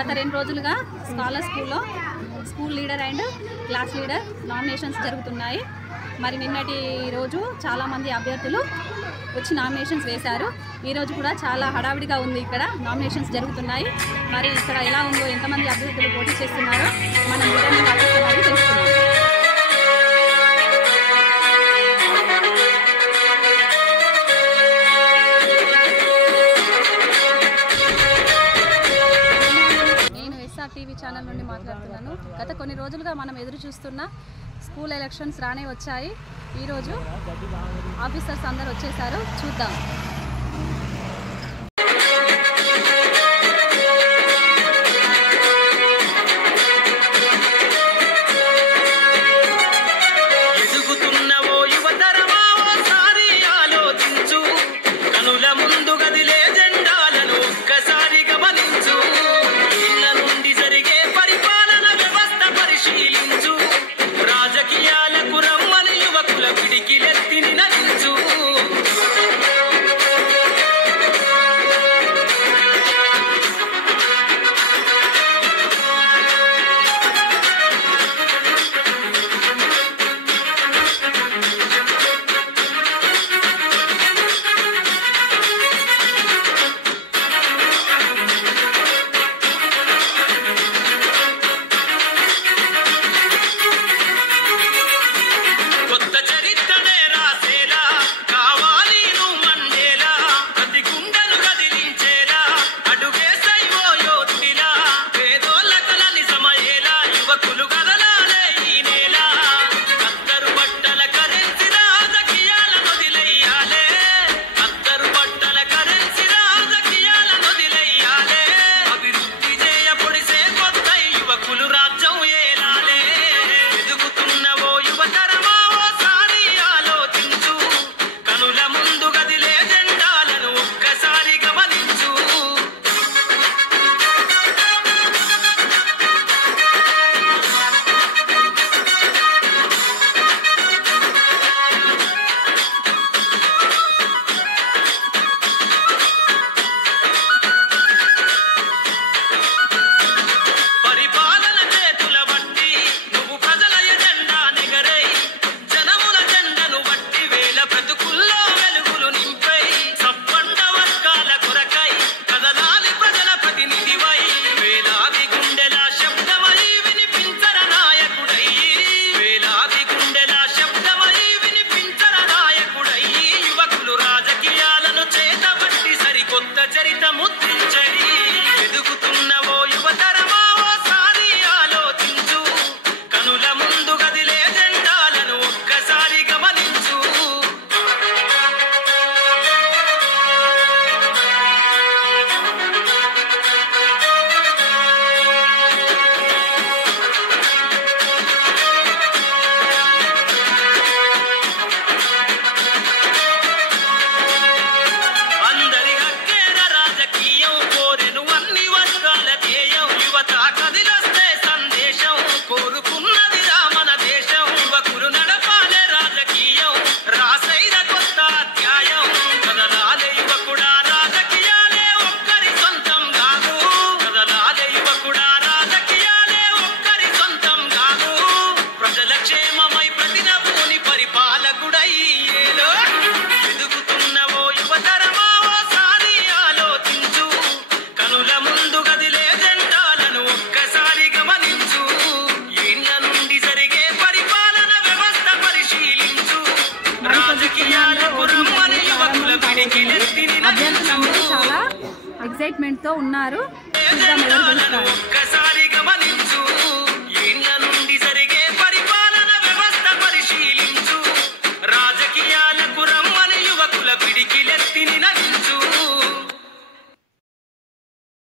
గత 2 రోజులుగా స్కాలర్ స్కూల్లో school leader and class leader nominations జరుగుతున్నాయి. మరి నిన్నటి రోజు చాలామంది అభ్యర్థులు వచ్చి నామినేషన్స్ వేశారు. ఈరోజు కూడా చాలా హడావిడిగా ఉంది. ఇక్కడ నామినేషన్స్ జరుగుతున్నాయి. మరి ఇక్కడ ఎలా ఉందో, ఎంతమంది అభ్యర్థులు పోటీ చేస్తున్నారో మనం వివరంగా తెలుసుకున్నాం. టీవీ ఛానల్ నుండి మాట్లాడుతున్నాను. గత కొన్ని రోజులుగా మనం ఎదురు చూస్తున్న స్కూల్ ఎలక్షన్స్ రానే వచ్చాయి. ఈరోజు ఆఫీసర్స్ అందరూ వచ్చేసారు, చూద్దాం. అభ్యర్థులందరూ చాలా ఎక్సైట్మెంట్ తో ఉన్నారు.